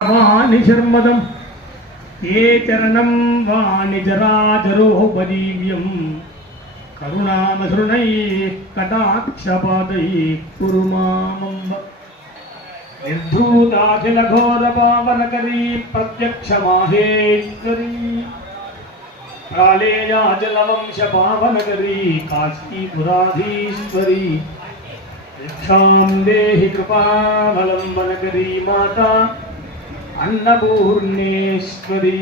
वानिशर्मदं ये चरणं वानिजराजरोपजीव्यं करुणामसृणैः कटाक्षपादैः कुरु मामम्ब निर्धूताखिलघोरपावनकरी प्रत्यक्षमाहेश्वरी प्रालेयाचलवंशपावनकरी काशीपुराधीश्वरी दीक्षां देहि कृपावलम्बनकरी माता अन्नपूर्णेश्वरी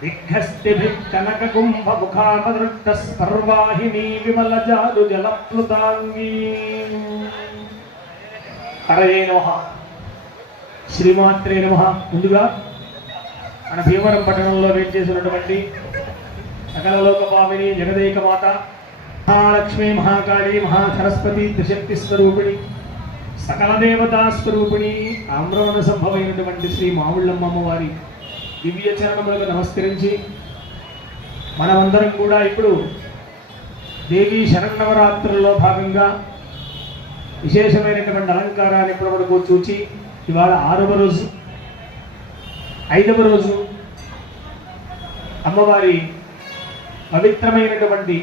दिग्घस्तिभिक्कनककुम्भमुखापदृष्टस्पर्वाहिनी विमलजादुजलप्लुताङ्गी హరయే నమః. శ్రీమాత్రే నమః. ముందుగా మన భీమవరం పట్టణంలో వేంచేసినటువంటి సకల లోకపావిని జగదేక మాత మహాలక్ష్మి మహాకాళి మహాసరస్వతి త్రిశక్తి స్వరూపిణి సకల దేవతా స్వరూపిణి ఆమ్రోన సంభవమైనటువంటి శ్రీ మావుళ్ళమ్మ అమ్మవారి దివ్య చరణములకు నమస్కరించి మనమందరం కూడా ఇప్పుడు దేవీ శరన్నవరాత్రుల్లో భాగంగా విశేషమైనటువంటి అలంకారాన్ని ఇప్పటివరకు చూచి ఇవాళ 6వ రోజు 5వ రోజు అమ్మవారి పవిత్రమైనటువంటి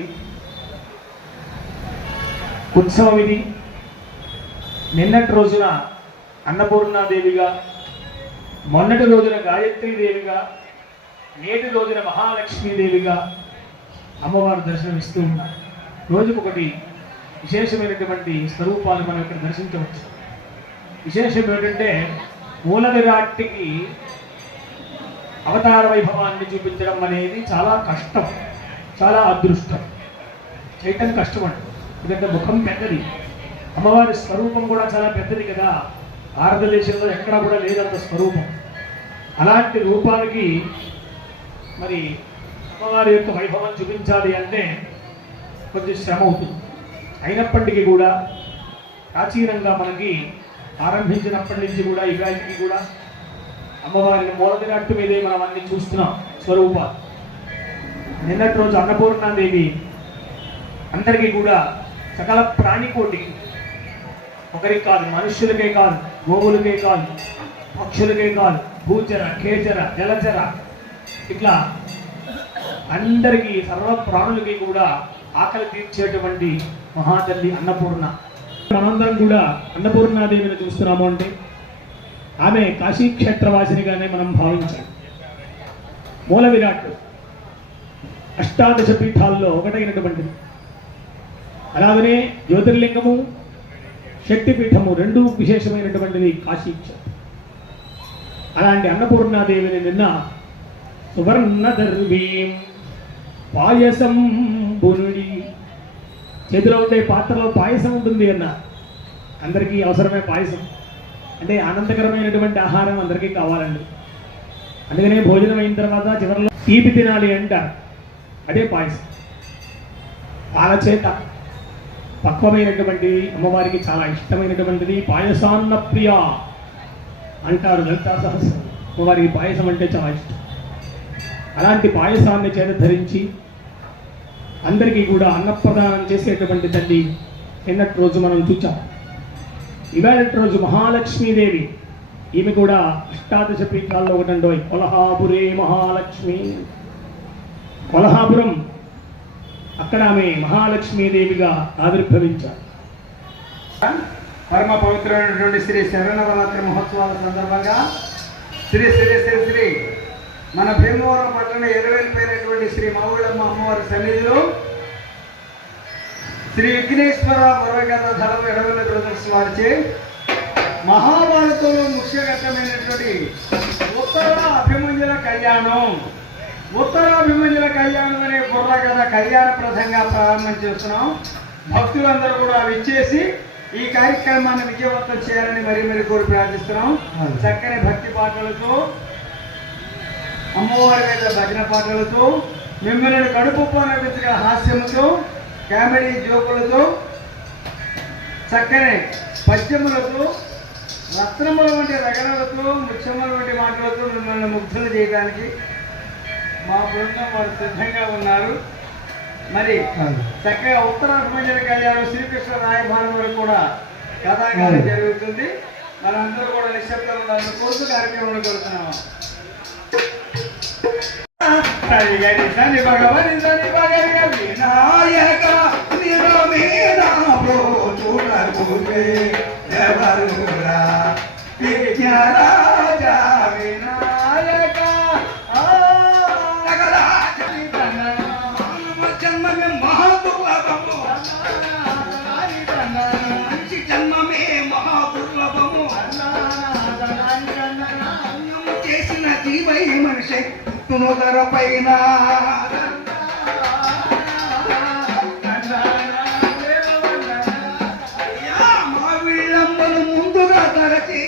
ఉత్సవం ఇది. నిన్నటి రోజున అన్నపూర్ణాదేవిగా, మొన్నటి రోజున గాయత్రీదేవిగా, నేటి రోజున మహాలక్ష్మీదేవిగా అమ్మవారు దర్శనమిస్తూ ఉన్నారు. రోజుకొకటి విశేషమైనటువంటి స్వరూపాలు మనం ఇక్కడ దర్శించవచ్చు. విశేషం ఏంటంటే మూల విరాట్టికి అవతార వైభవాన్ని చూపించడం అనేది చాలా కష్టం, చాలా అదృష్టం. చేయటం కష్టం అండి, ఎందుకంటే ముఖం పెద్దది, అమ్మవారి స్వరూపం కూడా చాలా పెద్దది కదా. భారతదేశంలో ఎక్కడా కూడా లేదంత స్వరూపం. అలాంటి రూపానికి మరి అమ్మవారి యొక్క వైభవం చూపించాలి అంటే కొంచెం శ్రమ అవుతుంది. అయినప్పటికీ కూడా ప్రాచీనంగా మనకి ఆరంభించినప్పటి నుంచి కూడా ఇవాళకి కూడా అమ్మవారిని మూల విరాట్టు మీదే మనం అన్ని చూస్తున్నాం స్వరూపాలు. నిన్నటి రోజు అన్నపూర్ణాదేవి అందరికీ కూడా సకల ప్రాణికోటికి, ఒకరికి కాదు, మనుష్యులకే కాదు, గోవులకే కాదు, పక్షులకే కాదు, భూచర ఖేచర జలచర ఇట్లా అందరికీ సర్వ ప్రాణులకి కూడా ఆకలి తీర్చేటువంటి మహాతల్లి అన్నపూర్ణ. మనందరం కూడా అన్నపూర్ణాదేవిని చూస్తున్నాము అంటే ఆమె కాశీక్షేత్రవాసినిగానే మనం భావించాలి. మూల విరాట్ అష్టాదశ పీఠాల్లో ఒకటైనటువంటిది. అలాగనే జ్యోతిర్లింగము, శక్తిపీఠము రెండూ విశేషమైనటువంటిది కాశీక్షేత్రం. అలాంటి అన్నపూర్ణాదేవిని నిన్న సువర్ణ దర్వీం పాయసం బునుడి, చేతిలో ఉండే పాత్రలో పాయసం ఉంటుంది అన్న. అందరికీ అవసరమే పాయసం, అంటే ఆనందకరమైనటువంటి ఆహారం అందరికీ కావాలండి. అందుకనే భోజనం అయిన తర్వాత చివరిలో తీపి తినాలి అంటారు, అదే పాయసం. పాల చేత పక్వమైనటువంటి అమ్మవారికి చాలా ఇష్టమైనటువంటిది. పాయసాన్న ప్రియ అంటారు లలితా సహస్రం. అమ్మవారికి పాయసం అంటే చాలా ఇష్టం. అలాంటి పాయసాన్ని చేత ధరించి అందరికీ కూడా అన్నప్రదానం చేసేటువంటి తల్లి నిన్నటి రోజు మనం చూచాం. ఇవాళ రోజు మహాలక్ష్మీదేవి, ఈమె కూడా అష్టాదశ పీఠాల్లో ఒకటండో కొల్హాపురే మహాలక్ష్మి. కొల్హాపురం, అక్కడ ఆమె మహాలక్ష్మీదేవిగా ఆవిర్భవించారు. పరమ పవిత్రమైనటువంటి శ్రీ శరన్నవరాత్రి మహోత్సవాల సందర్భంగా శ్రీ శ్రీ శ్రీ శ్రీ మన భీమవరం పట్టణ ఎరువెలిపోయినటువంటి శ్రీ మావుళ్ళమ్మ అమ్మవారి సన్నిధిలో శ్రీ విఘ్నేశ్వర బుర్రగత ధరం ఎడవెల్ల బ్రదర్స్ వారిచే మహాభారతంలో ముఖ్యఘట్టమైనటువంటి ఉత్తరాభిమంజల కళ్యాణం, ఉత్తరాభిమంజల కళ్యాణం అనే బుర్రగత కళ్యాణ ప్రదంగా ప్రారంభం చేస్తున్నాం. భక్తులందరూ కూడా విచ్చేసి ఈ కార్యక్రమాన్ని విజయవంతం చేయాలని మరీ కోరి ప్రార్థిస్తున్నాం. చక్కని భక్తి పాటలతో, అమ్మవారి మీద భజన పాటలతో, మిమ్మల్ని కడుపు నవ్వించగల హాస్యముతో, కామెడీ జోకులతో, చక్కని పద్యములతో, రత్నముల వంటి రగడలతో, ముత్యముల వంటి మాటలతో మిమ్మల్ని ముగ్ధులు చేయడానికి మా బృందం వారు సిద్ధంగా ఉన్నారు. మరి చక్కగా ఉత్తరాభిమంజన కళ్యాణం శ్రీకృష్ణ రాయభారం వరకు కూడా కథాగానం జరుగుతుంది. మనందరూ కూడా నిశ్శబ్దంగా ఉండాలని కోరుతూ కార్యక్రమంలో కొడుతున్నాము. శని భగవని శని భగని వినాయక విఘ్నరాజా వినాయక జన్మమే మహాదుర్లభము, మనిషి జన్మమే మహాదుర్లభము. చేసిన జీవై మనిషి తునుదర పైన మా వీళ్ళమ్మను ముందుగా తరచి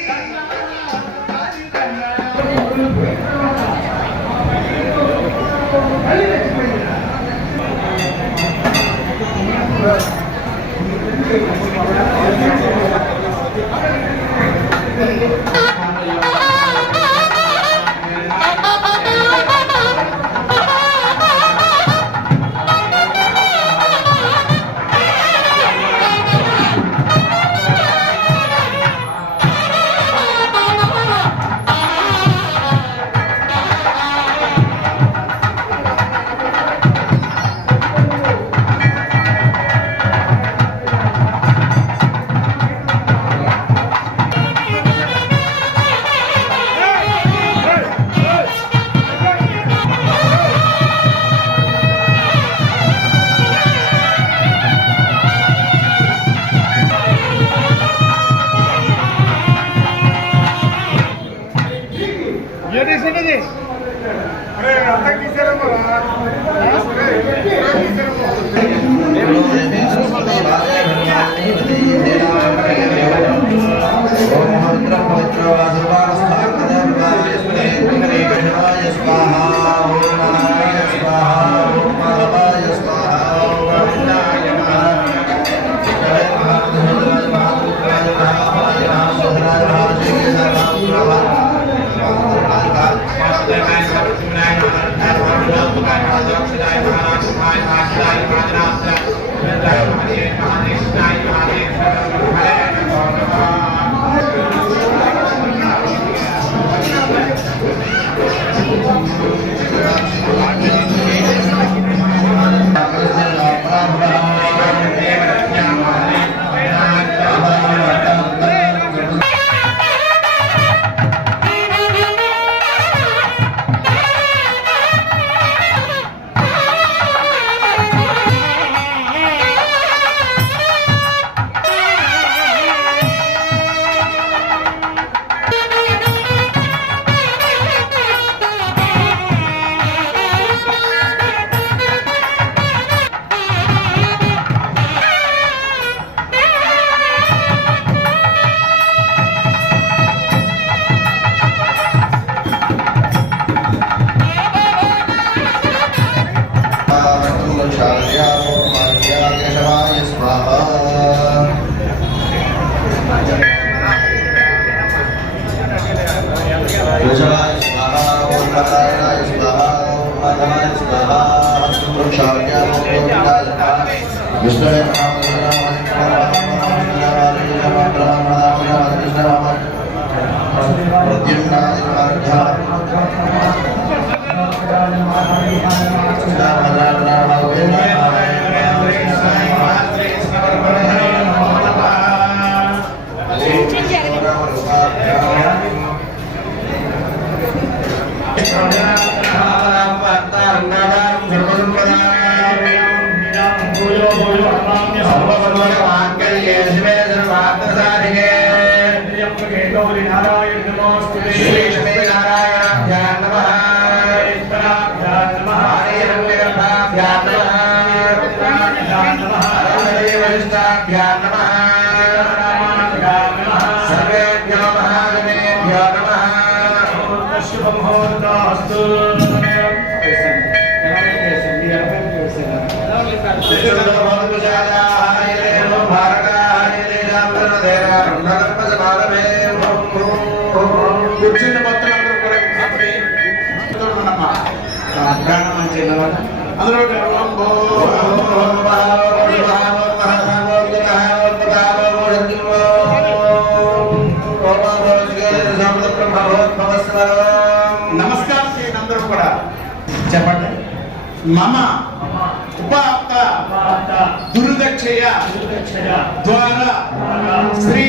అందులో మమ ఉపాత్త దుర్దక్షయ ద్వారా శ్రీ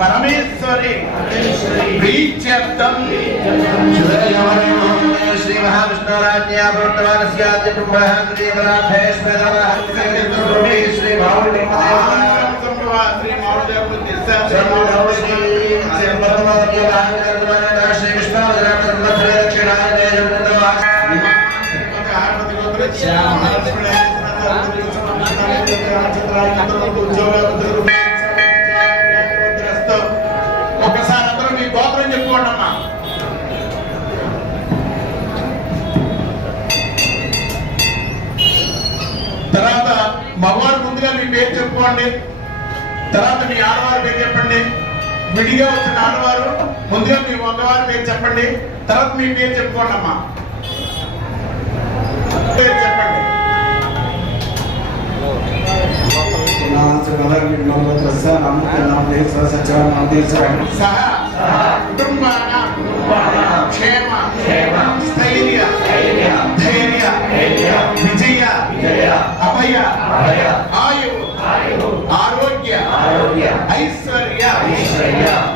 పరమేశ్వరి ప్రీత్యర్థం శ్రీ మహావిష్ణురాజ్ఞా ప్రవర్తమానస్యాద్య బ్రహ్మహంత్రేశ్వరీ శ్రీ శ్రీ ఒకసారి అందరూ మీ గోత్రం చెప్పుకోండి అమ్మా. తర్వాత మగవారు ముందుగా మీ పేరు చెప్పుకోండి, తర్వాత మీ ఆడవారి పేరు చెప్పండి. విడిగా వచ్చిన ఆడవారు ముందుగా మీ మగవారి పేరు చెప్పండి, తర్వాత మీ పేరు చెప్పుకోండి అమ్మా. పేరు చెప్పండి. సహ కుటుంబాన క్షేమ స్థైర్య ధైర్య విజయ అభయ ఆయువు ఆరోగ్య ఐశ్వర్య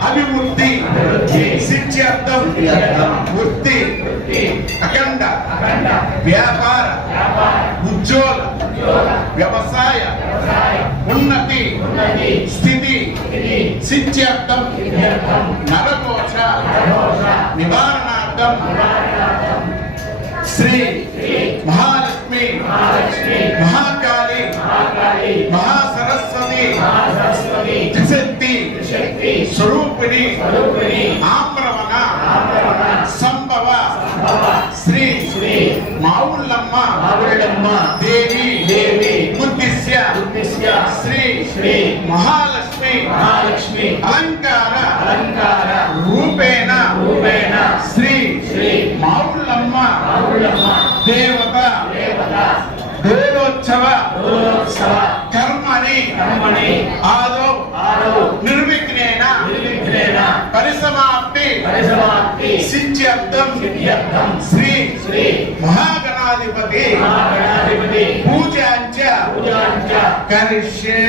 అభివృద్ధి సిద్ధ్యర్థం వృత్తి అఖండ వ్యాపార ఉద్యోగ వ్యవసాయ ఉన్నతి స్థితి సిద్ధ్యర్థం నరకోశ నివారణార్థం శ్రీ మహాలక్ష్మి మహాకాళి మహాసరస్వతి త్రిశక్తి స్వరూపిణి ఆమ్రవణ సంభవ శ్రీ మావుళ్ళమ్మ దేవి ఉద్దిశ్య శ్రీ మహాలక్ష్మి అలంకార రూపేణ శ్రీ మావుళ్ళమ్మ దేవత దోలోత్సవ కర్మణి ఆదో నిర్విఘ్నేన పరిసమాప్తి సిద్ధ్యర్థం శ్రీ మహాగణాధిపతి పూజాంచ కరిష్యే.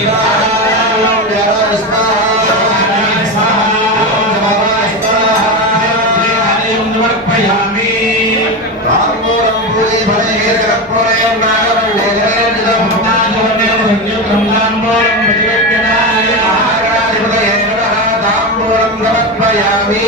Namaste. తాంబూలం ప్రతిపద్యమాయ మహాగణాధిపతయే నమః తాంబూలం సమర్పయామి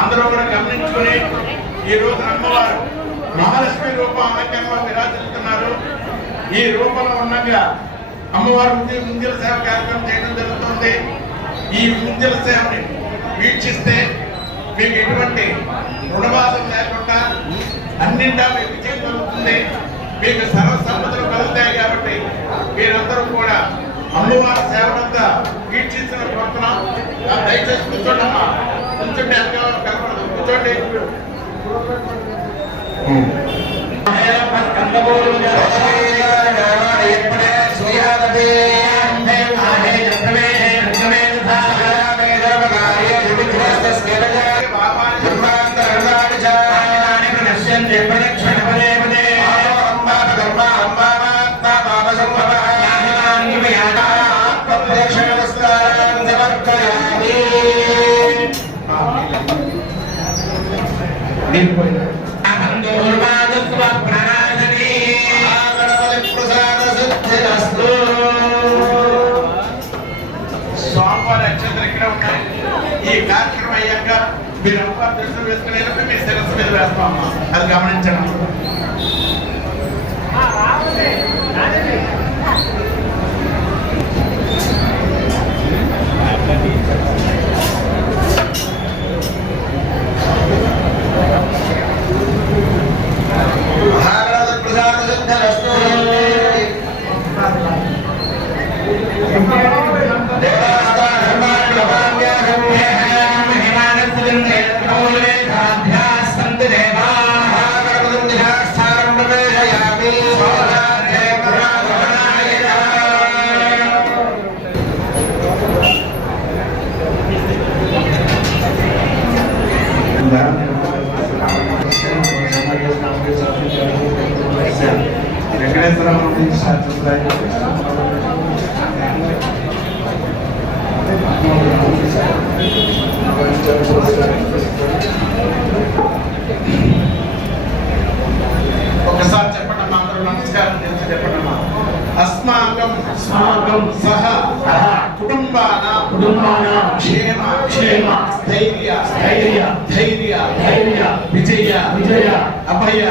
అందరూ కూడా గమనించుకుని ఈ రోజు అమ్మవారు మహాలక్ష్మి రూపం అలంకరణలో విరాజిల్లుతున్నారు. ఈ రూపంలో ఉండగా అమ్మవారు ముంజల సేవ కార్యక్రమం చేయడం జరుగుతుంది. ఈ ముంజల సేవని వీక్షిస్తే మీకు ఎటువంటి రుణబాధం లేకుండా అన్నింటా మీకు విజయం కలుగుతుంది. మీకు సర్వ సంపదలు కలుగుతాయి. కాబట్టి మీరందరూ కూడా అమ్మవారి సేవనంతా వీక్షించిన కోరుతున్నాం. దయచేసి కూర్చోండమ్మా, కూర్చోండి, కనపడదు, కూర్చోండి. స్వామివారి అక్షంతలు ఇక్కడ ఉన్నాయి. ఈ కార్యక్రమం అయ్యాక మీరు అమ్మవారి దర్శనం వేసుకునేటప్పుడు మీ శిరస్సు మీద వేస్తామమ్మా, అది గమనించండి. ఒకసారి చెప్పండమ్మా, అందరూ నమస్కారం చేసి చెప్పండమ్మా. అస్మాకం సహ కుటుంబాన క్షేమ స్థైర్య విజయ అభయ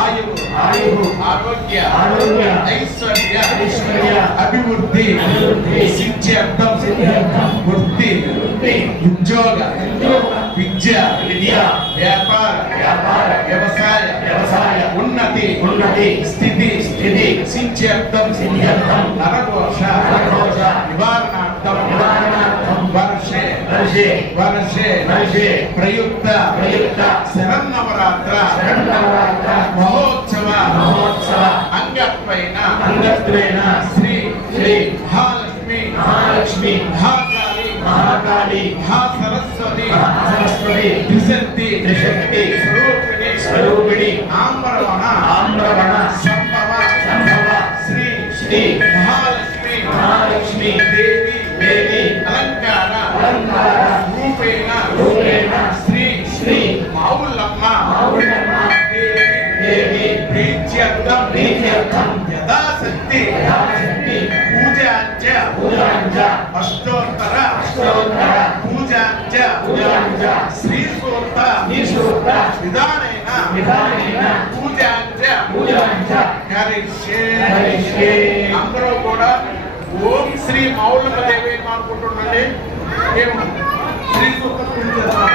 ఆయువు ఆరోగ్య ఐశ్వర్య అభివృద్ధి సిద్ధ్యర్థం వృత్తి ఉద్యోగ విద్య వ్యాపార వ్యవసాయ ఉన్నతి స్థితి సిద్ధ్యర్థం నరఘోష నివారణార్థం వర్షే ప్రయుక్త శరన్నవరాత్ర మహోత్సవ అంగత్వైన శ్రీ మహాలక్ష్మి మహాకాళి మహాసరస్వతి త్రిశక్తి స్వరూపిణి ఆమ్రవణ సంభవ శ్రీ మహాలక్ష్మి దేవి అలంకార రూపేణ శ్రీ మావుల్లమ్మ దేవి ప్రీత్యర్థం యథాశక్తి పూజాంచ అష్టోత్తర పూజాంచ శ్రీసూక్త విధానేన పూజాంచ కరిష్యే. అందరూ కూడా ఓం శ్రీ మౌలమ్మ దేవి అనుకుంటుండండి. మేము శ్రీ సూక్తం పూజ చేస్తాం.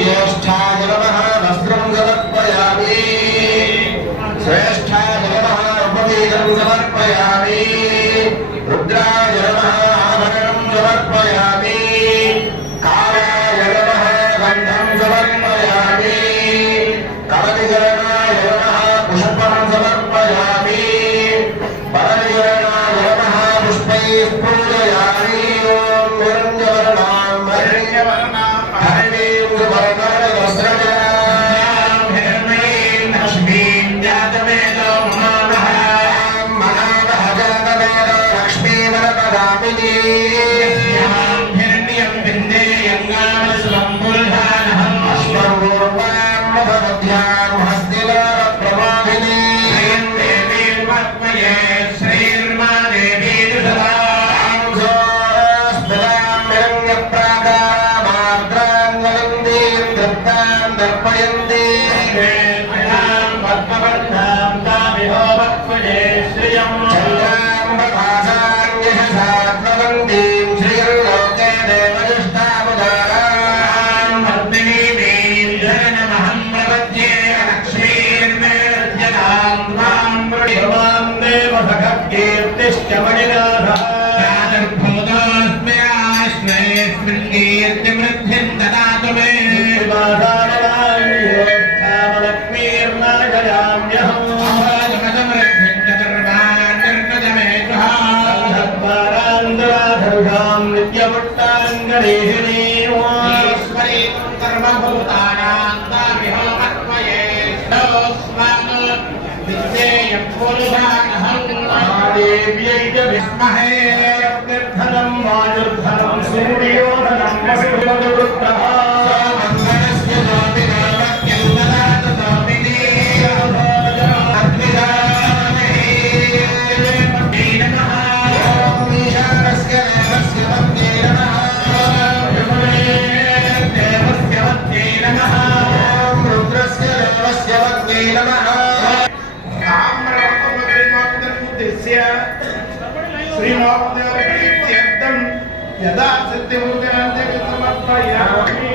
జ్యేష్ఠ ज्येष्ठाय नमः वस्त्रं समर्पयामि श्रेष्ठाय नमः उपवीतं समर्पयामि रुद्राय नमः आभरणं समर्पयामि कालाय नमः गन्धं समर्पयामि कलविकरणाय नमः पुष्पं समर्पयामि परविकरणाय नमः पुष्पैः पूजयामि ॐ हिरण्यवर्णां हिरण्यवर्णां हरिणीं सुवर्णवस्त्रजां हिरण्मयीं लक्ष्मीं जातवेदो महामः महामः जातवेदो लक्ष्मीवरपदामिनीं हिरण्यं विन्देयङ्गामस्वं पुरुषानहम् अश्वं पूर्वां मधमध्यां हस्तिवारप्रवाहिनी देवीं मत्मये श्रीर्मा देवी दुषदां सोऽस्मितां हिरण्यप्राकारामार्द्राङ्गलन्दीं दत्तां दर्पयन्ती वेद्यां पद्मवर्णां तामिहो मत्मये श्रियं चन्द्रां प्रभासां यशसात्मवन्तीं श्रियल्लोके देवजुष्टामुदारां पद्मिनीं जननमहं प्रपद्ये लक्ष्मीर्मेद्यतां त्वां प्रणिर्वां देवसखकीर्तिश्च मणिनाथः प्रादुर्भूतोऽस्मि आश्रयेऽस्मिन् कीर्तिवृद्धिं ददातु मे लक्ष्मीर्नाशयाम्यहम् चतुर्वाण्यर्कजमे नित्यमुट्टाङ्गरेहिणीश्वरी सर्वभूतानां तामिहो मत्मये विद्येयं पुरुषानहं देव्यै च विद्महे निर्धनं वायुर्धनं सूर्योधनं वसुदेववृत्तः मङ्गलस्य स्वामिना वाक्यं ददातु स्वामिने अग्निदानहे नमः ॐ ईशानस्य देवस्य वन्द्ये नमः देवस्य वन्द्ये नमः ॐ रुद्रस्य देवस्य वन्द्ये नमः श्रीमोक्त्यर्थं यदा सत्यमूर्तिनान्ते समर्पयामि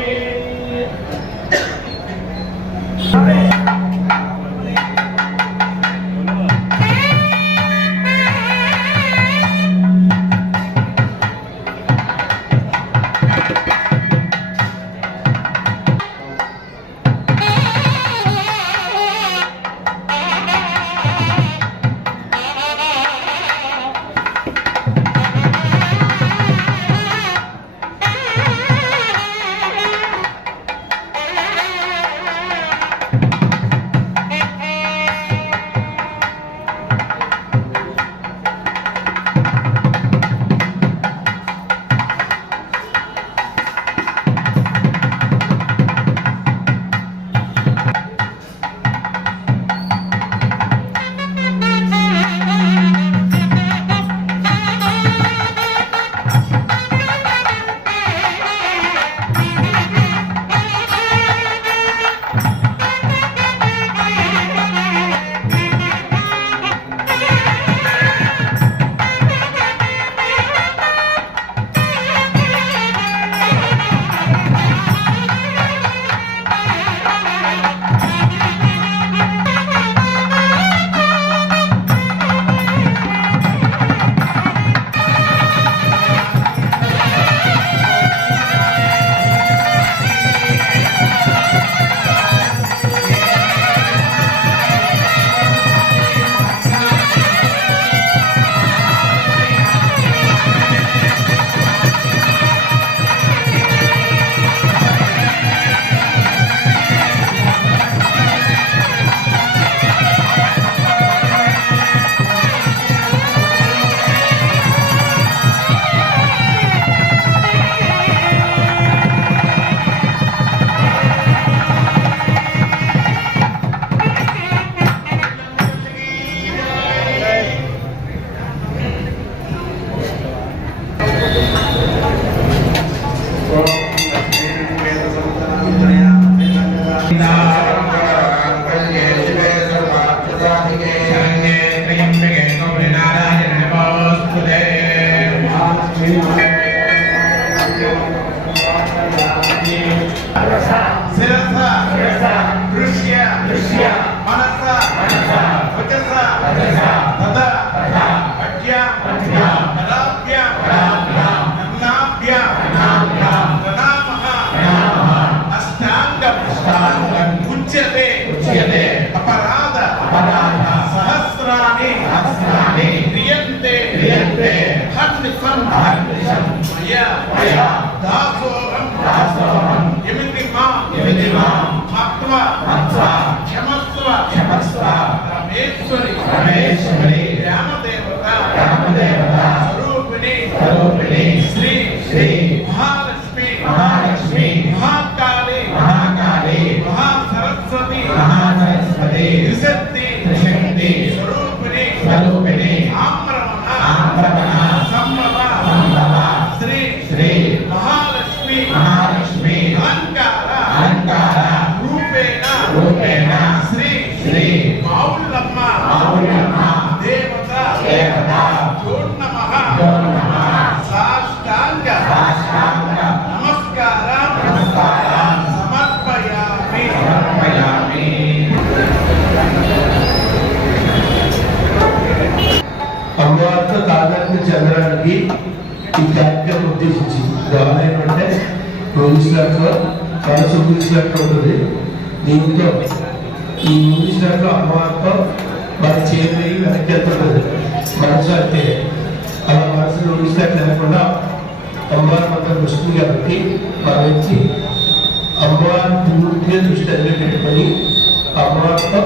శిరస ఉచ్యతే అపరాధ సహస్రాణి క్రియంతే హర్నిశం మయా దాసోహం యమితి మాం మత్వా క్షమస్వ రమేశ్వరి రామదేవత స్వరూపిణి శ్రీ మహాలక్ష్మి మహాకాళి మహాసరస్వతి త్రిశక్తి స్వరూపిణి ఆమ్రమణ సంభవ శ్రీ మహాలక్ష్మి అలంకార రూపేణ శ్రీ మావుళ్ళమ్మ దేవత నమః సాష్టాంగ నమస్కారం సమర్పయామి. అమ్మవారితో తాదాత్మ్య చెందడానికి ఈ కార్యక్రమం ఉద్దేశించి దేవాలయం అంటే ఇంగ్లీష్లో మనసు ఇంగ్లీష్లో ఉంటుంది. దీంతో ఈ ఇంగ్లీష్లో అమ్మవారితో మన చేరి వెనక్కి వెళ్తుంటుంది. మనసు అంటే అలా మనసులో ఇంగ్లీష్లో తినకుండా అమ్మవారి మొత్తం దృష్టి కాబట్టి మనం వచ్చి అమ్మవారి పూర్తిగా దృష్టి అన్ని పెట్టుకొని అమ్మవారితో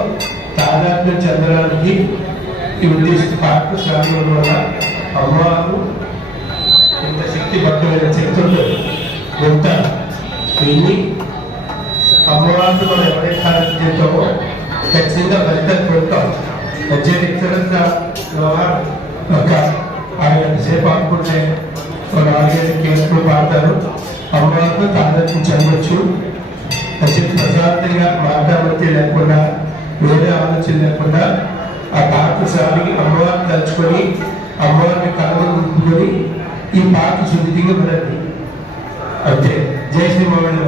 తాదాత్మ్యం చెందడానికి ఈ ఉద్దేశం పాటలు శ్రావణం వల్ల అమ్మవారు ఇంత శక్తివంతమైన శక్తి ఉంటుంది. కొంత విని అమ్మవారిని మనం ఎవరైతే సాధన చేస్తామో ఖచ్చితంగా ఫలితం పొందుతాం. వచ్చే ఎక్సలెన్స్ ఒక ఆయన సేపు ఆడుకుంటే 4-5 కేసులు పాడతారు. అమ్మవారితో తాదాత్మ్యం చెందవచ్చు. వచ్చి ప్రశాంతంగా మార్గామతి లేకుండా వేరే ఆలోచన లేకుండా ఆ పాఠశాలకి అమ్మవారిని తలుచుకొని అమ్మవారిని కళను ఉంచుకొని ఈ పాట శుద్ధిగా పడండి. అంతే. జై Shri Mohan.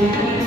Thank you.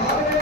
Babu